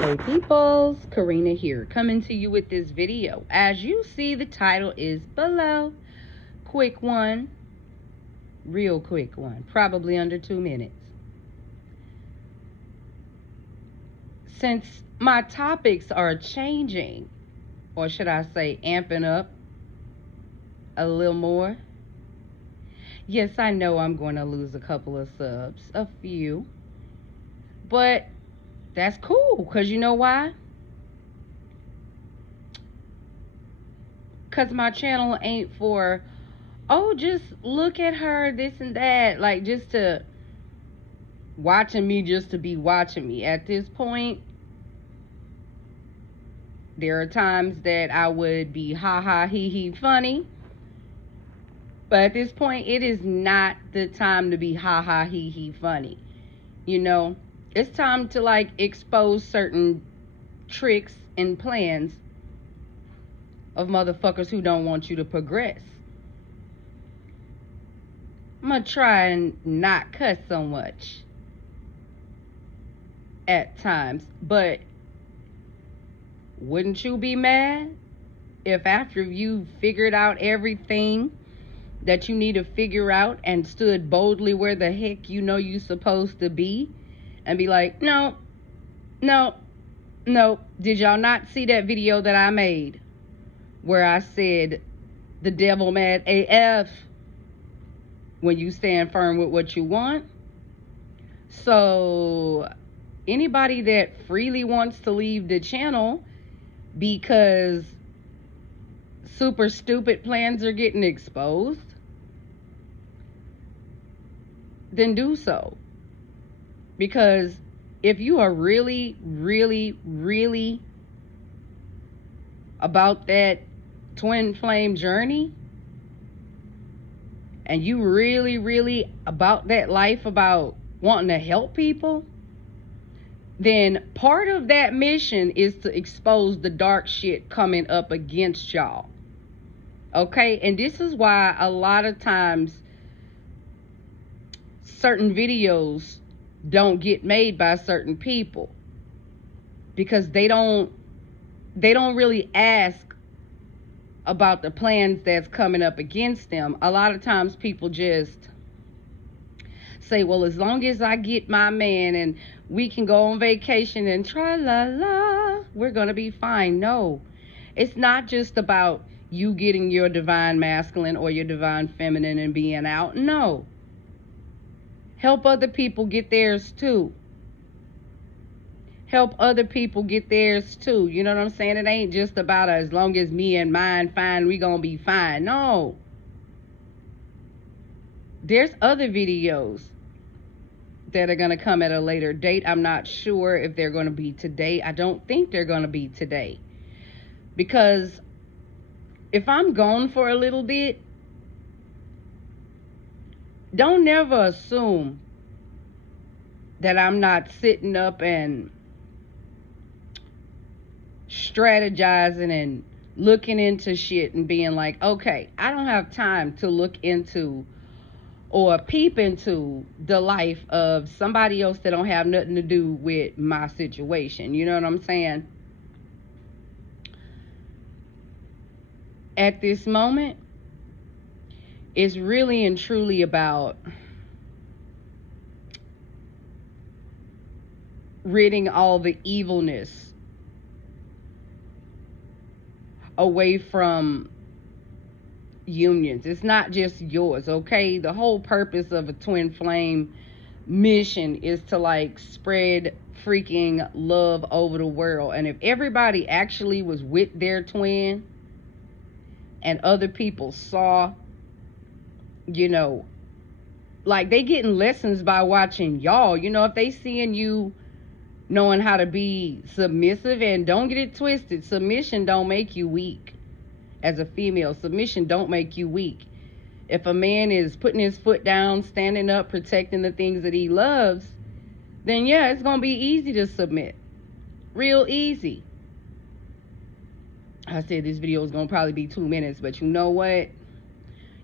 Hey peoples, Karina here, coming to you with this video. As you see, the title is below. Quick one, real quick one, probably under 2 minutes. Since my topics are changing, or should I say amping up a little more, yes, I know I'm going to lose a couple of subs, a few, but that's cool, because you know why? Because my channel ain't for, oh, just look at her, this and that, like just to watching me just to be watching me. At this point, there are times that I would be ha ha he he funny, but at this point it is not the time to be ha ha he he funny. You know, it's time to like expose certain tricks and plans of motherfuckers who don't want you to progress. I'm gonna try and not cuss so much at times, but wouldn't you be mad if after you figured out everything that you need to figure out and stood boldly where the heck you know you supposed to be and be like, no, did y'all not see that video that I made where I said the devil mad AF when you stand firm with what you want? So anybody that freely wants to leave the channel because super stupid plans are getting exposed, then do so. Because if you are really about that twin flame journey, and you really about that life, about wanting to help people, then part of that mission is to expose the dark shit coming up against y'all. Okay? And this is why a lot of times certain videos don't get made by certain people, because they don't really ask about the plans that's coming up against them. A lot of times people just say, well, as long as I get my man and we can go on vacation and tra-la-la, we're gonna be fine. No, it's not just about you getting your divine masculine or your divine feminine and being out. No, help other people get theirs too. Help other people get theirs too. You know what I'm saying? It ain't just about as long as me and mine fine, we gonna be fine. No. There's other videos that are gonna come at a later date. I'm not sure if they're gonna be today. I don't think they're gonna be today. Because if I'm gone for a little bit, don't never assume that I'm not sitting up and strategizing and looking into shit and being like, okay, I don't have time to look into or peep into the life of somebody else that don't have nothing to do with my situation. You know what I'm saying? At this moment, it's really and truly about ridding all the evilness away from unions. It's not just yours, okay? The whole purpose of a twin flame mission is to like spread freaking love over the world. And if everybody actually was with their twin and other people saw, you know, like they getting lessons by watching y'all, you know, if they seeing you knowing how to be submissive, and don't get it twisted, submission don't make you weak. As a female, submission don't make you weak. If a man is putting his foot down, standing up, protecting the things that he loves, then yeah, it's gonna be easy to submit. Real easy. I said this video is gonna probably be 2 minutes, but you know what?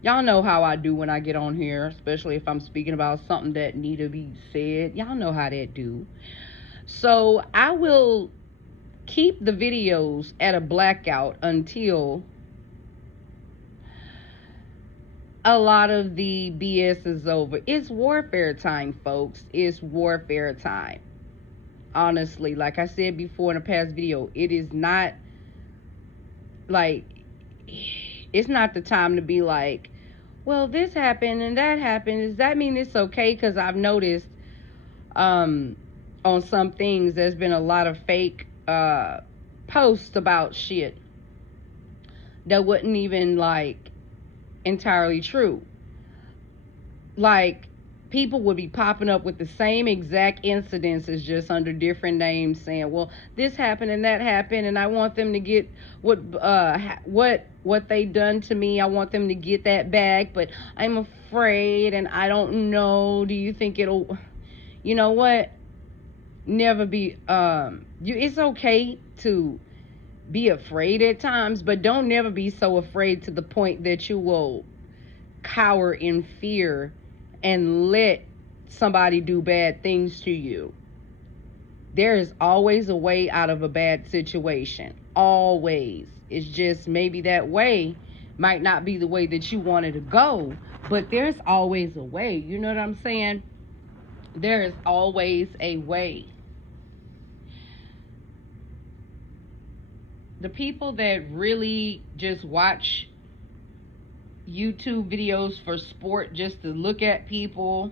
Y'all know how I do when I get on here, especially if I'm speaking about something that need to be said. Y'all know how that do. So I will keep the videos at a blackout until a lot of the BS is over. It's warfare time, folks. It's warfare time. Honestly, like I said before in a past video, it is not like, it's not the time to be like, well, this happened and that happened. Does that mean it's okay? Because I've noticed on some things there's been a lot of fake posts about shit that wasn't even like entirely true. Like, people would be popping up with the same exact incidences, just under different names, saying, well, this happened and that happened, and I want them to get what they done to me. I want them to get that back, but I'm afraid and I don't know. Do you think it'll, you know what? Never be it's okay to be afraid at times, but don't never be so afraid to the point that you will cower in fear and let somebody do bad things to you. There is always a way out of a bad situation. Always. It's just maybe that way might not be the way that you wanted to go, but there's always a way. You know what I'm saying? There is always a way. The people that really just watch YouTube videos for sport, just to look at people,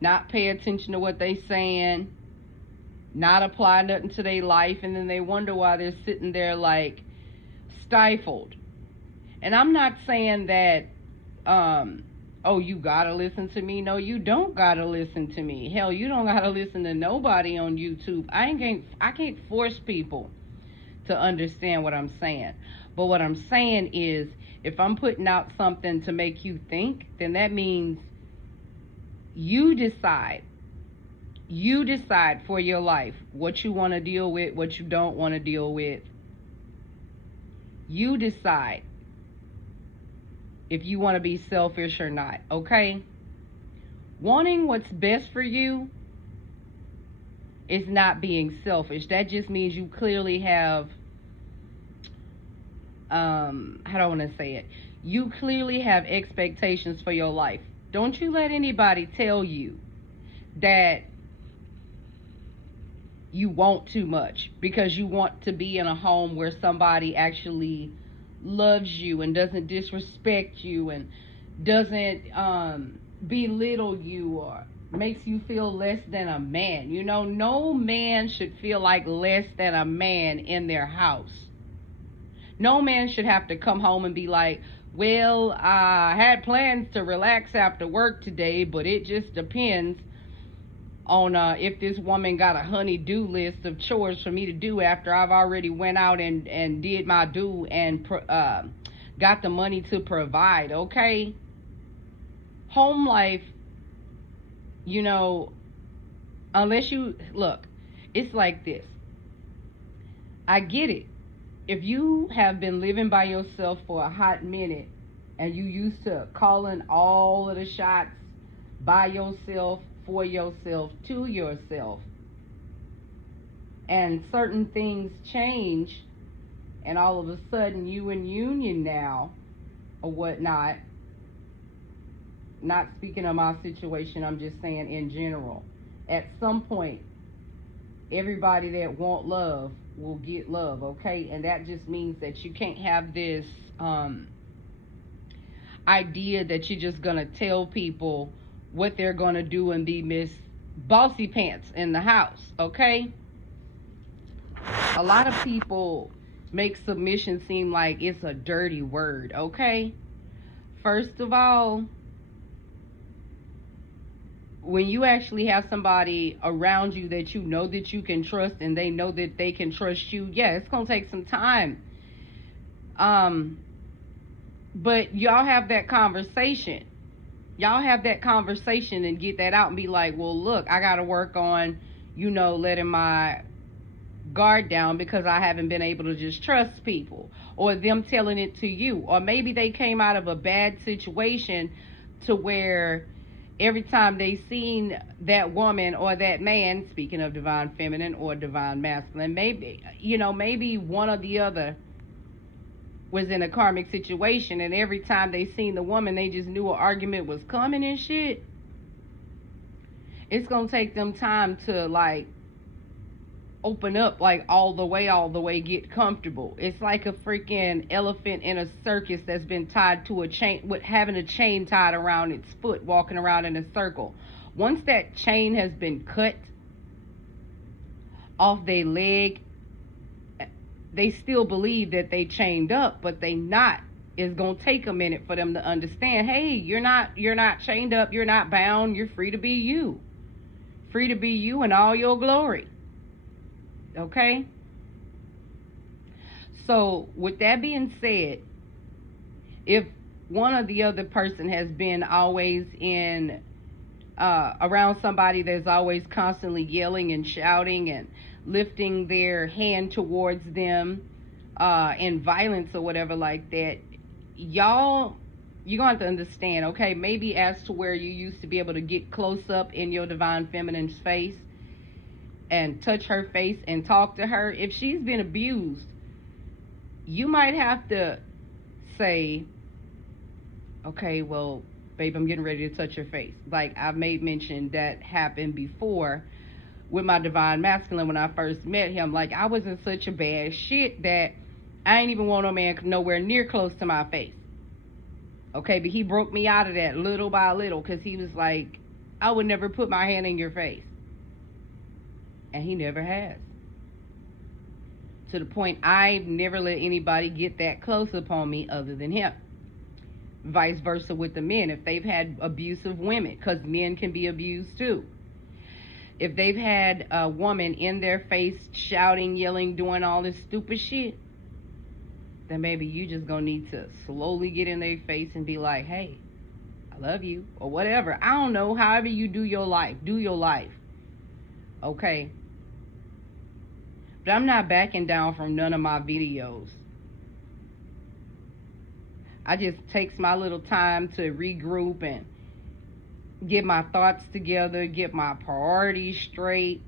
not pay attention to what they saying, not apply nothing to their life, and then they wonder why they're sitting there like stifled. And I'm not saying that oh, you gotta listen to me. No, you don't gotta listen to me. Hell, you don't gotta listen to nobody on YouTube. I can't force people to understand what I'm saying. But what I'm saying is, if I'm putting out something to make you think, then that means you decide. You decide for your life what you want to deal with, what you don't want to deal with. You decide if you want to be selfish or not, okay? Wanting what's best for you is not being selfish. That just means you clearly have, how do I want to say it? You clearly have expectations for your life. Don't you let anybody tell you that you want too much because you want to be in a home where somebody actually loves you and doesn't disrespect you and doesn't belittle you or makes you feel less than a man. You know, no man should feel like less than a man in their house. No man should have to come home and be like, well, I had plans to relax after work today, but it just depends on if this woman got a honey-do list of chores for me to do after I've already went out and did my do and got the money to provide, okay? Home life, you know, unless you, look, it's like this. I get it. If you have been living by yourself for a hot minute and you used to calling all of the shots by yourself, for yourself, to yourself, and certain things change and all of a sudden you in union now or whatnot, not speaking of my situation, I'm just saying in general, at some point everybody that want love will get love, okay? And that just means that you can't have this idea that you're just gonna tell people what they're gonna do and be Miss Bossy Pants in the house, okay? A lot of people make submission seem like it's a dirty word, okay? First of all, when you actually have somebody around you that you know that you can trust and they know that they can trust you, yeah, it's gonna take some time. But y'all have that conversation. Y'all have that conversation and get that out and be like, well, look, I gotta work on, you know, letting my guard down because I haven't been able to just trust people, or them telling it to you, or maybe they came out of a bad situation to where every time they seen that woman or that man, speaking of divine feminine or divine masculine, maybe, maybe one or the other was in a karmic situation, and every time they seen the woman, they just knew an argument was coming and shit. It's gonna take them time to like open up, like all the way, get comfortable. It's like a freaking elephant in a circus that's been tied to a chain, with having a chain tied around its foot, walking around in a circle. Once that chain has been cut off their leg, they still believe that they chained up, but they not. It's gonna take a minute for them to understand, hey, you're not chained up, you're not bound, you're free to be you. Free to be you in all your glory. Okay? So with that being said, if one or the other person has been always in around somebody that's always constantly yelling and shouting and lifting their hand towards them in violence or whatever like that, you're going to have to understand, okay, maybe as to where you used to be able to get close up in your divine feminine's face and touch her face and talk to her. If she's been abused, you might have to say, okay, well, babe, I'm getting ready to touch your face. Like I've made mention that happened before with my divine masculine when I first met him. Like I was in such a bad shit that I ain't even want no man nowhere near close to my face. Okay, but he broke me out of that little by little, because he was like, I would never put my hand in your face. And he never has. To the point I've never let anybody get that close upon me other than him. Vice versa with the men. If they've had abusive women, because men can be abused too. If they've had a woman in their face shouting, yelling, doing all this stupid shit, then maybe you just gonna need to slowly get in their face and be like, hey, I love you, or whatever. I don't know. However you do your life, okay? But I'm not backing down from none of my videos. I just takes my little time to regroup and get my thoughts together, get my priorities straight.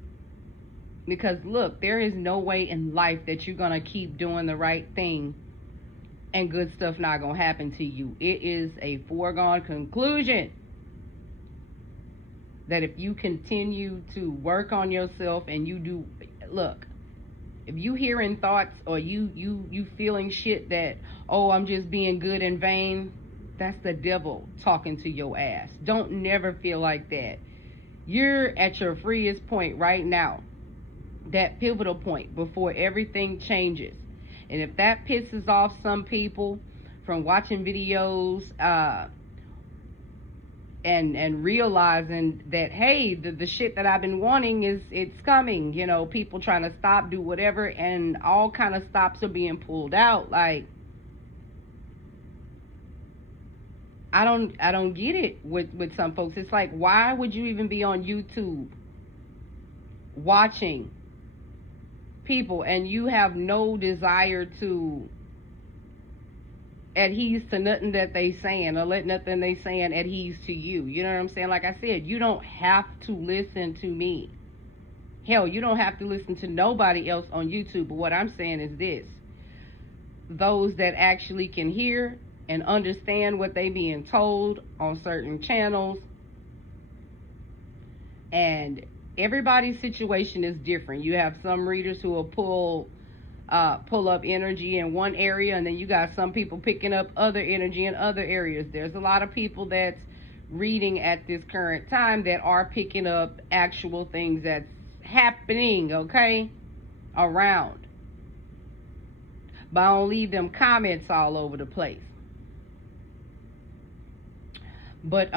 Because look, there is no way in life that you're gonna keep doing the right thing and good stuff not gonna happen to you. It is a foregone conclusion that if you continue to work on yourself and you do, look, if you hearing thoughts or you feeling shit that, oh, I'm just being good in vain, that's the devil talking to your ass. Don't never feel like that. You're at your freest point right now, that pivotal point before everything changes. And if that pisses off some people from watching videos and realizing that, hey, the shit that I've been wanting it's coming, people trying to stop, do whatever, and all kind of stops are being pulled out. Like, I don't get it with some folks. It's like, why would you even be on YouTube watching people and you have no desire to adhere to nothing that they saying, or let nothing they saying adhere to you? You know what I'm saying? Like I said, you don't have to listen to me. Hell, you don't have to listen to nobody else on YouTube. But what I'm saying is this: those that actually can hear and understand what they being told on certain channels. And everybody's situation is different. You have some readers who will pull up energy in one area, and then you got some people picking up other energy in other areas. There's a lot of people that's reading at this current time that are picking up actual things that's happening, okay, around. But I don't leave them comments all over the place. But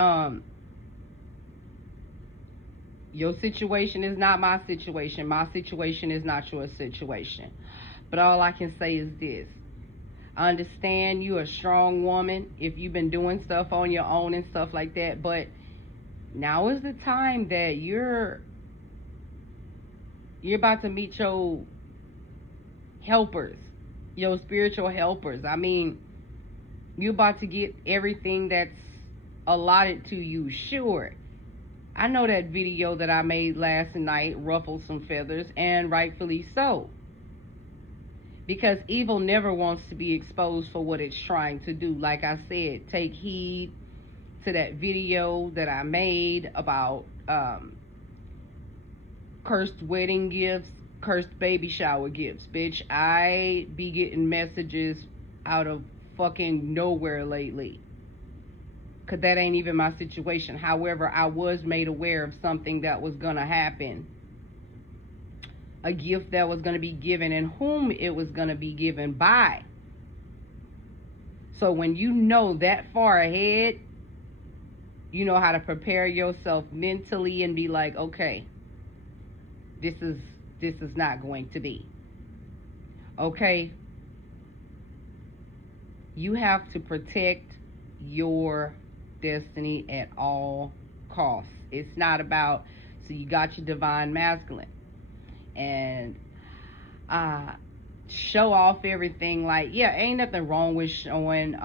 your situation is not my situation. My situation is not your situation. But all I can say is this: I understand you're a strong woman if you've been doing stuff on your own and stuff like that, but now is the time that you're about to meet your helpers, your spiritual helpers. I mean, you're about to get everything that's allotted to you. Sure, I know that video that I made last night ruffled some feathers, and rightfully so. Because evil never wants to be exposed for what it's trying to do. Like I said, take heed to that video that I made about cursed wedding gifts, cursed baby shower gifts. Bitch, I be getting messages out of fucking nowhere lately. Because that ain't even my situation. However, I was made aware of something that was going to happen. A gift that was going to be given and whom it was going to be given by. So when you know that far ahead, you know how to prepare yourself mentally and be like, okay, this is not going to be. Okay? You have to protect your destiny at all costs. It's not about, so you got your divine masculine and show off everything. Like, yeah, ain't nothing wrong with showing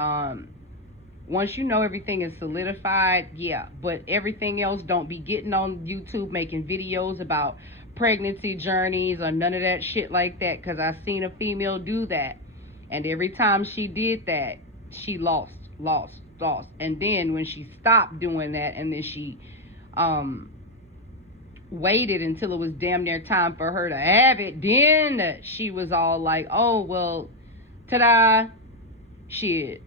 once you know everything is solidified, yeah, but everything else, don't be getting on YouTube making videos about pregnancy journeys or none of that shit like that, because I seen a female do that, and every time she did that, she lost. And then when she stopped doing that, and then she waited until it was damn near time for her to have it, then she was all like, oh, well, ta-da, shit.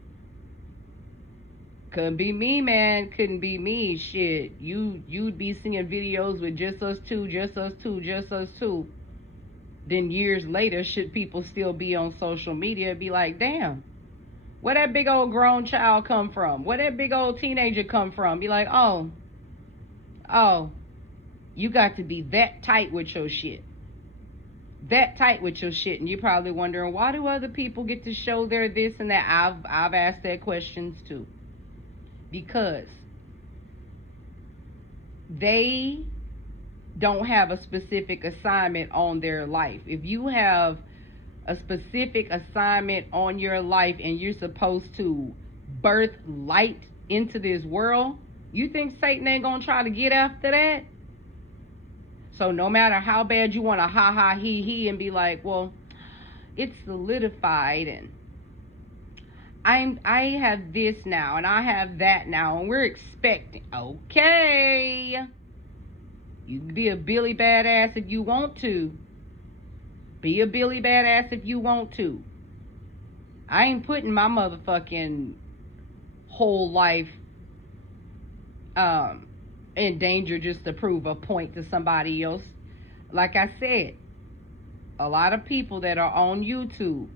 Couldn't be me, man. Couldn't be me. Shit. You'd be seeing videos with just us two. Then years later, should people still be on social media, be like, damn, where that big old grown child come from? Where that big old teenager come from? Be like, oh, you got to be that tight with your shit. That tight with your shit. And you're probably wondering, why do other people get to show their this and that? I've asked that questions too. Because they don't have a specific assignment on their life. If you have a specific assignment on your life and you're supposed to birth light into this world, you think Satan ain't gonna try to get after that? So no matter how bad you want to ha ha he he and be like, well, it's solidified and I have this now and I have that now and we're expecting, okay, you can be a Billy badass if you want to. Be a Billy badass if you want to. I ain't putting my motherfucking whole life in danger just to prove a point to somebody else. Like I said, a lot of people that are on YouTube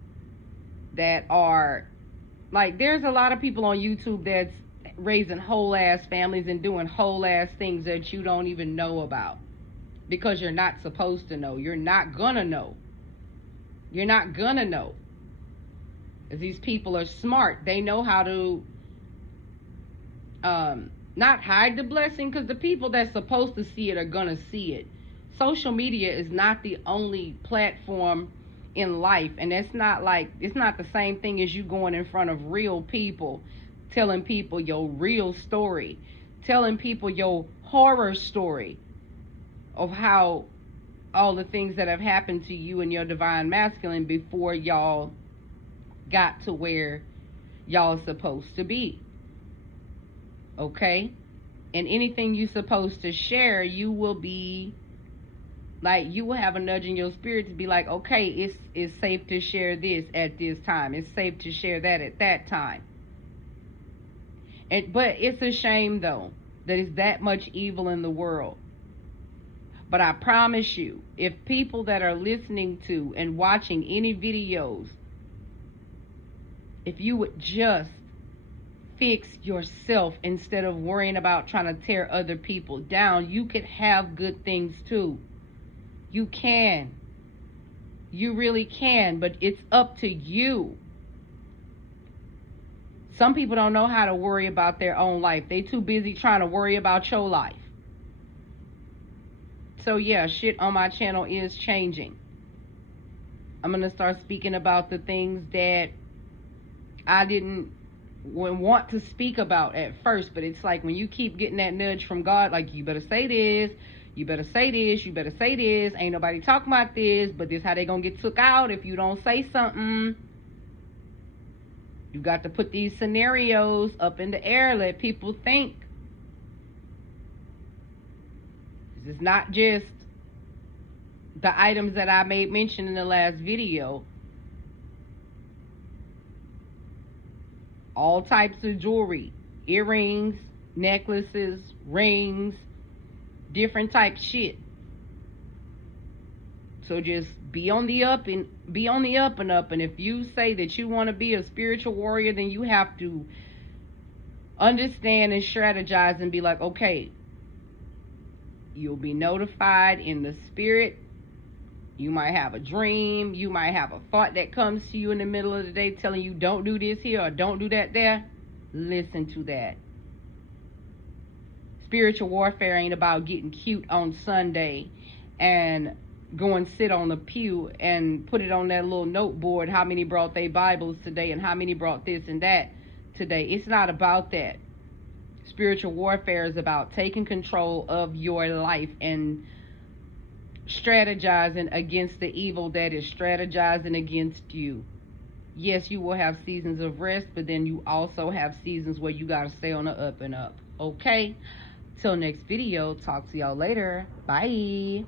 that are like, there's a lot of people on YouTube that's raising whole ass families and doing whole ass things that you don't even know about because you're not supposed to know. You're not gonna know. You're not gonna know. Because these people are smart. They know how to not hide the blessing, because the people that's supposed to see it are gonna see it. Social media is not the only platform in life, and it's not the same thing as you going in front of real people, telling people your real story, telling people your horror story of how all the things that have happened to you and your divine masculine before y'all got to where y'all supposed to be. Okay? And anything you're supposed to share, you will be like, you will have a nudge in your spirit to be like, okay, it's safe to share this at this time. It's safe to share that at that time. But it's a shame, though, that it's that much evil in the world. But I promise you, if people that are listening to and watching any videos, if you would just fix yourself instead of worrying about trying to tear other people down, you could have good things too. You can. You really can, but it's up to you. Some people don't know how to worry about their own life. They too busy trying to worry about your life. So yeah, shit on my channel is changing. I'm going to start speaking about the things that I didn't want to speak about at first, but it's like when you keep getting that nudge from God, like, you better say this, you better say this, you better say this, ain't nobody talking about this, but this how they gonna get took out if you don't say something. You got to put these scenarios up in the air, let people think. This is not just the items that I made mention in the last video. All types of jewelry, earrings, necklaces, rings, different type shit. So just be on the up and up. And if you say that you want to be a spiritual warrior, then you have to understand and strategize and be like, okay, you'll be notified in the spirit. You might have a dream. You might have a thought that comes to you in the middle of the day telling you don't do this here or don't do that there. Listen to that. Spiritual warfare ain't about getting cute on Sunday and go and sit on the pew and put it on that little noteboard how many brought their Bibles today and how many brought this and that today. It's not about that. Spiritual warfare is about taking control of your life and strategizing against the evil that is strategizing against you. Yes, you will have seasons of rest, but then you also have seasons where you got to stay on the up and up. Okay? Till next video. Talk to y'all later. Bye.